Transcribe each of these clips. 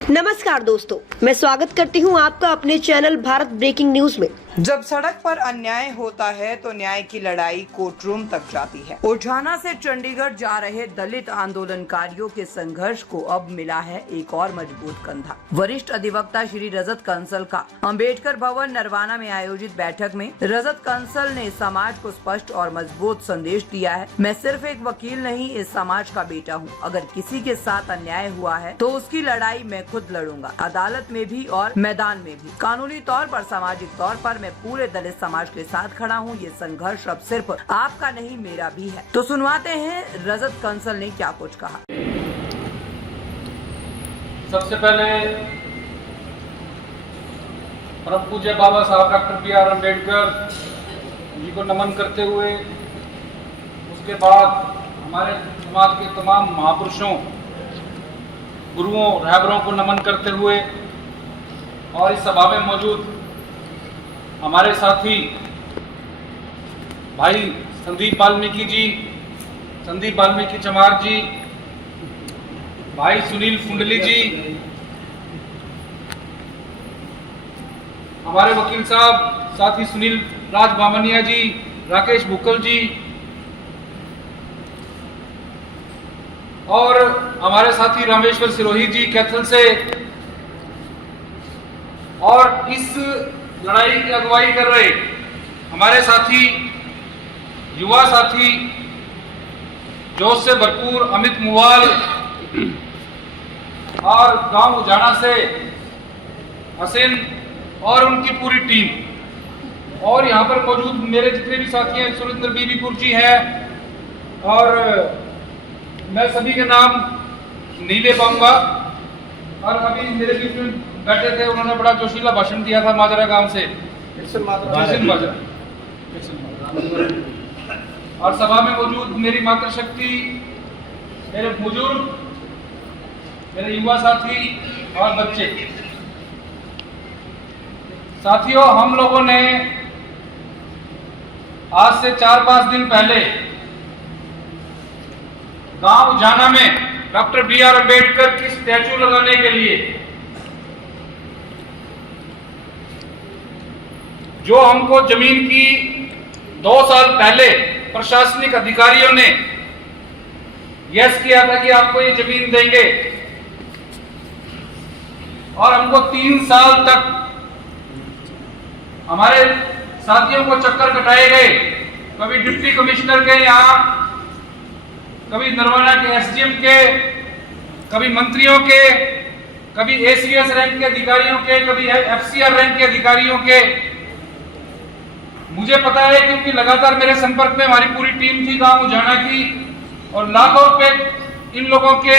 नमस्कार दोस्तों, मैं स्वागत करती हूं आपका अपने चैनल भारत ब्रेकिंग न्यूज में। जब सड़क पर अन्याय होता है तो न्याय की लड़ाई कोर्ट रूम तक जाती है। उठाना से चंडीगढ़ जा रहे दलित आंदोलनकारियों के संघर्ष को अब मिला है एक और मजबूत कंधा। वरिष्ठ अधिवक्ता श्री रजत कंसल का अंबेडकर भवन नरवाना में आयोजित बैठक में रजत कंसल ने समाज को स्पष्ट और मजबूत संदेश दिया है। मैं सिर्फ एक वकील नहीं, इस समाज का बेटा हूँ। अगर किसी के साथ अन्याय हुआ है तो उसकी लड़ाई मैं खुद लड़ूंगा, अदालत में भी और मैदान में भी। कानूनी तौर पर, सामाजिक तौर पर मैं पूरे दलित समाज के साथ खड़ा हूँ। ये संघर्ष अब सिर्फ आपका नहीं, मेरा भी है। तो सुनवाते हैं रजत कंसल ने क्या कुछ कहा। सबसे पहले परम पूज्य बाबा साहब doctor B are Ambedkar ji को नमन करते हुए, उसके बाद हमारे समाज के तमाम महापुरुषों, गुरुओं, रहबरों को नमन करते हुए और इस सभा में मौजूद हमारे साथी भाई संदीप वाल्मीकि जी, संदीप वाल्मीकि चमार जी, भाई सुनील फुंडली जी, हमारे वकील साहब साथी सुनील राज बामनिया जी, राकेश भुक्कल जी और हमारे साथी रामेश्वर सिरोही जी कैथल से, और इस लड़ाई की अगुवाई कर रहे हमारे साथी, युवा साथी, जोश से भरपूर अमित मुवाल और गांव उजाना से हसीन और उनकी पूरी टीम, और यहाँ पर मौजूद मेरे जितने भी साथी हैं, सुरेंद्र बीबीपुर जी हैं, और मैं सभी के नाम नहीं ले पाऊंगा। और अभी मेरे बीच में बैठे थे, उन्होंने बड़ा जोशीला भाषण दिया था माजरा गांव से, और सभा में मौजूद मेरी मातृशक्ति, मेरे बुजुर्ग, मेरे युवा साथी और बच्चे। साथियों, हम लोगों ने आज से 4-5 दिन पहले गांव उजाना में डॉक्टर बी आर अम्बेडकर की स्टैचू लगाने के लिए, जो हमको जमीन की 2 साल पहले प्रशासनिक अधिकारियों ने यस किया था कि आपको ये जमीन देंगे, और हमको 3 साल तक हमारे साथियों को चक्कर कटाए गए, कभी डिप्टी कमिश्नर के यहाँ, कभी नरवाना के एसडीएम के, कभी मंत्रियों के, कभी एसीएस रैंक के अधिकारियों के, कभी एफसीआर रैंक के अधिकारियों के। मुझे पता है क्योंकि लगातार मेरे संपर्क में हमारी पूरी टीम थी गांव उजाना की, और लाखों रुपए इन लोगों के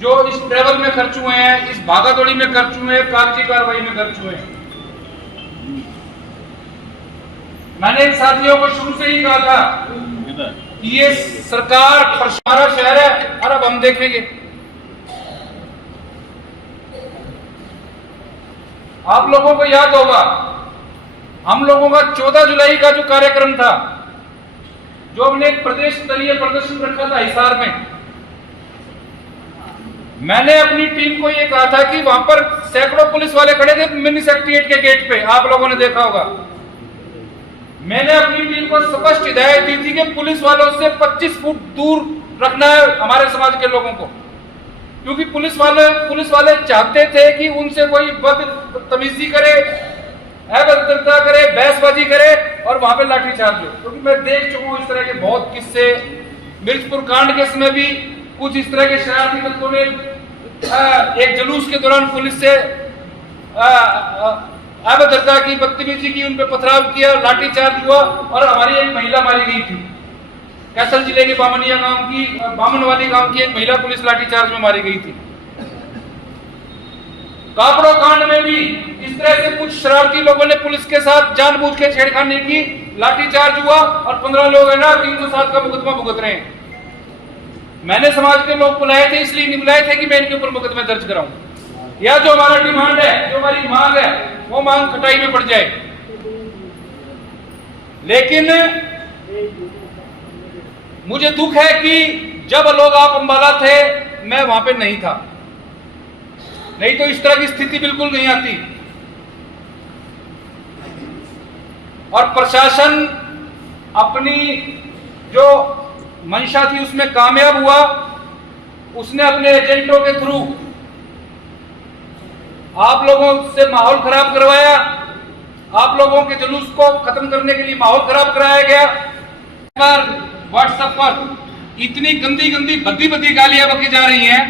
जो इस ट्रेवल में खर्च हुए हैं, इस भागादौड़ी में खर्च हुए हैं, कागजी कार्रवाई में खर्च हुए हैं। मैंने इन साथियों को शुरू से ही कहा था कि ये सरकार हमारा शहर है और अब हम देखेंगे। आप लोगों को याद होगा, हम लोगों का 14 जुलाई का जो कार्यक्रम था, जो हमने एक प्रदेश स्तरीय प्रदर्शन रखा था हिसार में, मैंने अपनी टीम को यह कहा था कि वहां पर सैकड़ों पुलिस वाले खड़े थे मिनी सेक्रेटेरिएट के गेट पे, आप लोगों ने देखा होगा। मैंने अपनी टीम को स्पष्ट हिदायत दी थी कि पुलिस वालों से 25 फुट दूर रखना है हमारे समाज के लोगों को, क्योंकि पुलिस वाले चाहते थे कि उनसे कोई बदतमीजी करे, अभद्रता करे, बहसबाजी करे और वहां पे लाठीचार्ज हो। क्योंकि मैं देख चुका हूं इस तरह के बहुत किस्से। मिर्चपुर कांड के समय भी कुछ इस तरह के शरारती तत्वों ने एक जुलूस के दौरान पुलिस से अभद्रता की, बदतमीजी की, उन पे पथराव किया, लाठीचार्ज हुआ और हमारी एक महिला मारी गई थी। कैथल जिले के बामनिया गांव की, बामनवाली गांव की एक महिला पुलिस लाठीचार्ज में मारी गई थी। कापड़ो कांड में भी इस तरह से कुछ शरारती लोगों ने पुलिस के साथ जानबूझ के छेड़खानी की, लाठीचार्ज हुआ और 15 लोग है ना 307 का मुकदमा भुगत रहे हैं। मैंने समाज के लोग बुलाए थे, इसलिए नहीं बुलाए थे कि मैं इनके ऊपर मुकदमे दर्ज कराऊं, या जो हमारा डिमांड है, जो हमारी मांग है, वो मांग खटाई में पड़ जाए। लेकिन मुझे दुख है कि जब लोग आप अंबाला थे, मैं वहां पे नहीं था। नहीं तो इस तरह की स्थिति बिल्कुल नहीं आती। और प्रशासन अपनी जो मंशा थी उसमें कामयाब हुआ। उसने अपने एजेंटों के थ्रू आप लोगों से माहौल खराब करवाया, आप लोगों के जुलूस को खत्म करने के लिए माहौल खराब कराया गया। पर व्हाट्सएप पर इतनी गंदी गंदी भद्दी भद्दी गालियां बकी जा रही हैं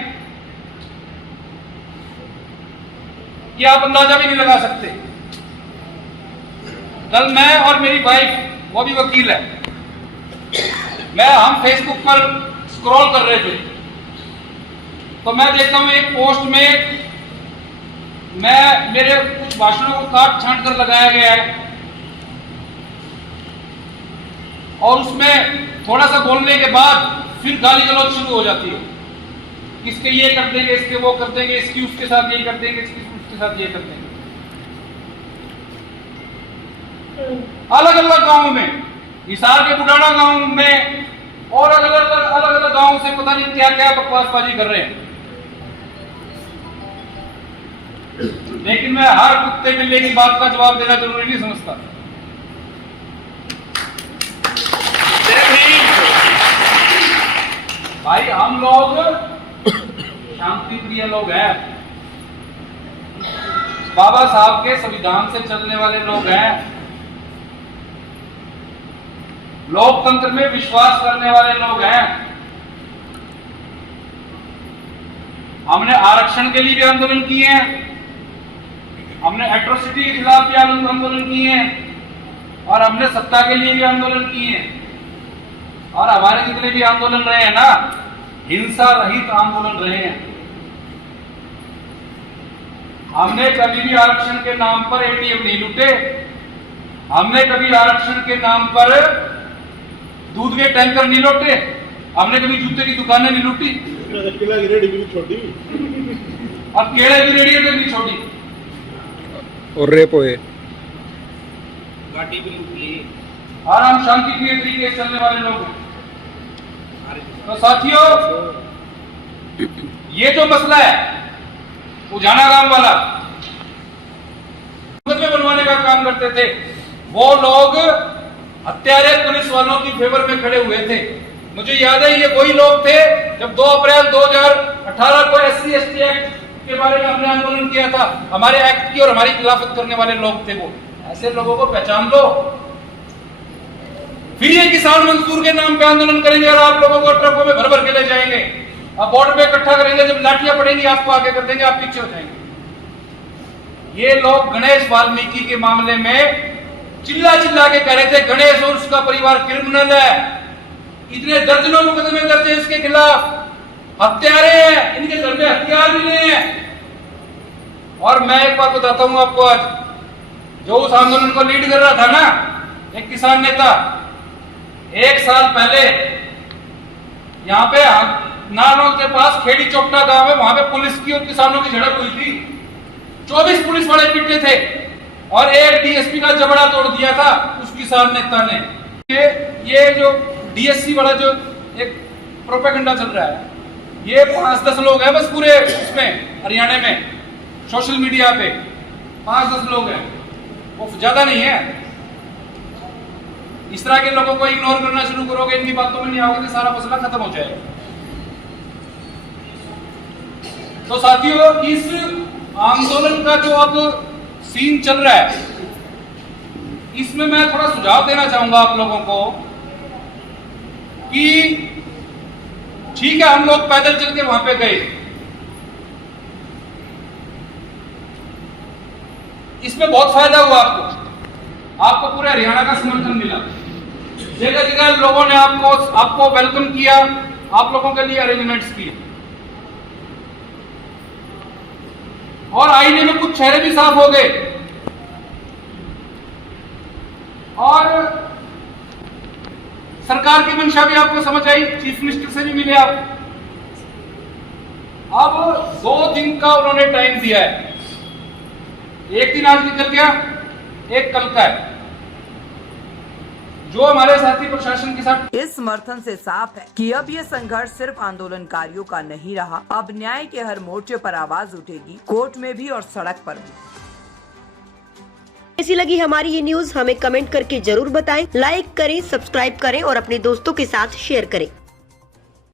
कि आप अंदाजा भी नहीं लगा सकते। कल मैं और मेरी वाइफ, वो भी वकील है, हम फेसबुक पर स्क्रॉल कर रहे थे तो मैं देखता हूं एक पोस्ट में मेरे कुछ भाषणों को काट छांट कर लगाया गया है और उसमें थोड़ा सा बोलने के बाद फिर गाली गलौज शुरू हो जाती है। इसके ये कर देंगे, इसके वो कर देंगे, इसकी उसके साथ ये कर देंगे, इसकी उसके साथ ये कर देंगे। अलग अलग गांव में, हिसार के बुढ़ाना गांव में और अलग अलग गांव से पता नहीं क्या क्या बकवासबाजी कर रहे हैं। लेकिन मैं हर कुत्ते बिल्ले की बात का जवाब देना जरूरी नहीं समझता। भाई हम लोग शांति प्रिय लोग हैं, बाबा साहब के संविधान से चलने वाले लोग हैं, लोकतंत्र में विश्वास करने वाले लोग हैं। हमने आरक्षण के लिए भी आंदोलन किए हैं, हमने एट्रोसिटी के खिलाफ भी आंदोलन किए हैं और हमने सत्ता के लिए भी आंदोलन किए हैं। और हमारे जितने भी आंदोलन रहे हैं ना, हिंसा रहित आंदोलन रहे हैं। हमने कभी भी आरक्षण के नाम पर एटीएम नहीं लूटे, हमने कभी आरक्षण के नाम पर दूध के टैंकर नहीं लूटे, हमने कभी जूते की दुकानें नहीं लूटी केला की रेडी भी नहीं छोड़ी और केले की रेडी भी नहीं छोड़ी और रेप हुए, गाड़ी भी लूट ली और हम शांति प्रिय तरीके से चलने वाले लोग हैं। तो साथियों, ये जो मसला है उजाना गांव वाला में बनवाने का काम करते थे, वो लोग हत्यारे पुलिस वालों की फेवर में खड़े हुए थे। मुझे याद है ये वही लोग थे जब 2 अप्रैल 2018 को SC ST एक्ट के बारे में हमने आंदोलन किया था। हमारे एक्ट की और हमारी खिलाफत करने वाले लोग थे वो। ऐसे लोगों को पहचान लो। फिर ये किसान मंजूर के नाम पे आंदोलन करेंगे और आप लोगों को ट्रकों में भर भर के ले जाएंगे, अब बॉर्डर पे इकट्ठा करेंगे, जब लाठियां पड़ेंगी आपको आगे कर देंगे, आप पीछे हो जाएंगे। ये लोग गणेश वाल्मीकि के मामले में चिल्ला चिल्ला के कह रहे थे गणेश और उसका परिवार क्रिमिनल है, इतने दर्जनों मुकदमे दर्ज है इसके खिलाफ, हत्यारे हैं, इनके घर में हथियार मिले हैं। और मैं एक बात बताता हूं आपको, आज जो उस आंदोलन को लीड कर रहा था ना, एक किसान नेता, 1 साल पहले यहां पे नारों के पास खेड़ी चोपटा गांव है, वहां पे पुलिस की और किसानों की झड़प हुई थी। 24 पुलिस वाले पीटे थे और एक DSP का जबड़ा तोड़ दिया था उस किसान नेता ने। ये जो DSC वाला जो एक प्रोपेगेंडा चल रहा है, ये 5-10 लोग हैं बस पूरे इसमें हरियाणा में सोशल मीडिया पे 5-10 लोग हैं, वो ज्यादा नहीं है। इस तरह के लोगों को इग्नोर करना शुरू करोगे, इनकी बातों में नहीं आओगे तो सारा मसला खत्म हो जाएगा। तो साथियों, इस आंदोलन का जो अब सीन चल रहा है, इसमें मैं थोड़ा सुझाव देना चाहूंगा आप लोगों को कि ठीक है, हम लोग पैदल चल के वहां पे गए, इसमें बहुत फायदा हुआ आपको पूरे हरियाणा का समर्थन मिला, जगह जगह लोगों ने आपको वेलकम किया, आप लोगों के लिए अरेंजमेंट्स किए और आईने में कुछ चेहरे भी साफ हो गए और सरकार की मंशा भी आपको समझ आई, चीफ मिनिस्टर से भी मिले आप। अब 2 दिन का उन्होंने टाइम दिया है, एक दिन आज निकल गया, एक कल का है। जो हमारे साथी प्रशासन के साथ। इस समर्थन से साफ है कि अब ये संघर्ष सिर्फ आंदोलनकारियों का नहीं रहा, अब न्याय के हर मोर्चे पर आवाज उठेगी, कोर्ट में भी और सड़क पर भी। कैसी लगी हमारी ये न्यूज हमें कमेंट करके जरूर बताएं। लाइक करें, सब्सक्राइब करें और अपने दोस्तों के साथ शेयर करें।